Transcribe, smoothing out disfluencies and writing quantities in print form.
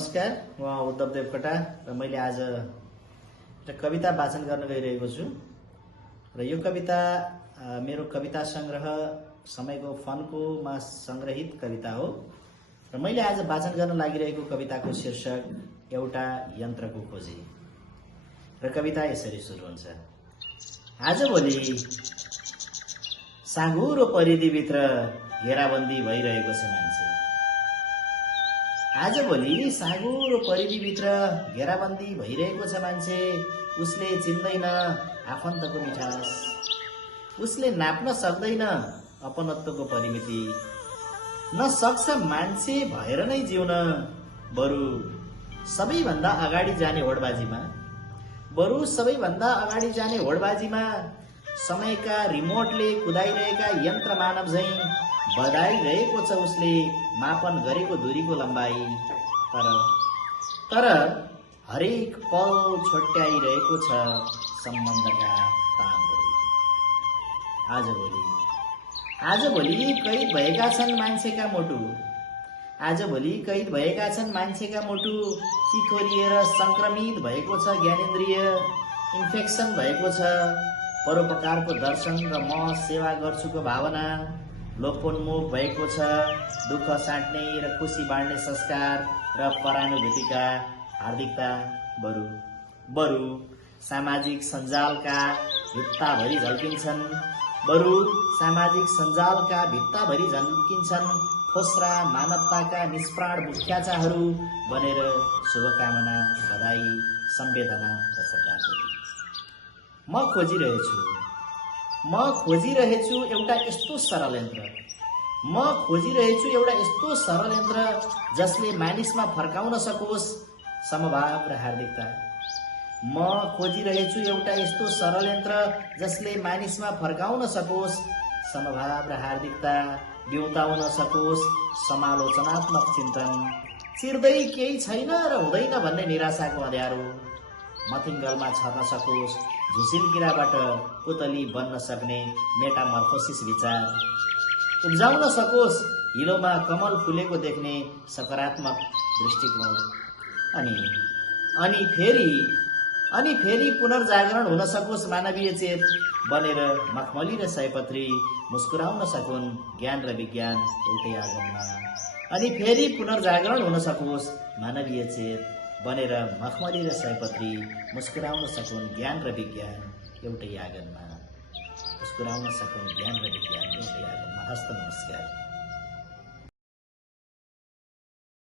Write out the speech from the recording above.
नमस्कार, म उद्धव देवकोटा र मैले आज एउटा कविता वाचन गर्न गइरहेको छु र यो कविता मेरो कविता संग्रह समयको फन्कोमा संग्रहित कविता हो र मैले आज वाचन गर्न लागिरहेको कविताको शीर्षक एउटा यन्त्रको खोजी र कविता यसरी सुरु हुन्छ। आजभोलि साँघुरो परिधिभित्र घेराबन्दी भइरहेको छ मान्छे। आजभोलि साँघुरो परिधिभित्र घेराबन्दी भइरहेको छ मान्छे। उसले चिन्दैन आफन्तको मिठास, उसले नाप्न सक्दैन अपनत्वको परिमिति। नसक्छ मान्छे भएर नै जिउन, बरु सबैभन्दा अगाडि जाने होडबाजीमा समयका रिमोटले कुदाइरहेका यन्त्र मानव झैं बधाइरहेको छ उसले मापन गरेको दूरीको लम्बाई। तर हरेक पल छोट्याइरहेको छ सम्बन्धका तारहरू। आजभोलि कैद भएका छन् मान्छेका मोटु, आजभोलि कैद भएका छन् मान्छेका मोटु। चिथोरिएर संक्रमित भएको छ ज्ञानेन्द्रिय, इन्फेक्सन भएको छ परोपकारको दर्शन र म सेवा गर्छुको भावना। लोपोन्मुख भएको छ दुःख साट्ने र खुसी बाँड्ने संस्कार र परानुभूतिका हार्दिकता। बरु सामाजिक सञ्जालका भित्ताभरि झल्किन्छन् फोस्रा मानवताका निष्प्राण मुख्याचाहरू बनेर शुभकामना, बधाई, सम्वेदना र श्रद्धाञ्जली। म खोजिरहेछु एउटा यस्तो सरल यन्त्र जसले मानिसमा फर्काउन सकोस् समभाव र हार्दिकता। म खोजिरहेछु एउटा यस्तो सरल यन्त्र जसले मानिसमा फर्काउन सकोस् समभाव र हार्दिकता, बिउताउन सकोस् समालोचनात्मक चिन्तन। चिर्दै केही छैन र हुँदैन भन्ने निराशाको अँध्यारो, मथिङ्गलमा छर्न सकोस् झुसिल किराबाट पुतली बन्न सक्ने मेटामर्फोसिस विचार, उब्जाउन सकोस् हिलोमा कमल फुलेको देख्ने सकारात्मक दृष्टिकोण। अनि फेरि पुनर्जागरण हुन सकोस् मानवीय चेत बनेर मखमली र सयपत्री मुस्कुराउन सकुन् ज्ञान र विज्ञान एउटै आँगनमा। अनि फेरि पुनर्जागरण हुन सकोस् मानवीय चेत बनेर मखमली र सयपत्री मुस्कुराउन सकुन् ज्ञान र विज्ञान एउटै आँगनमा। हस्त नमस्कार।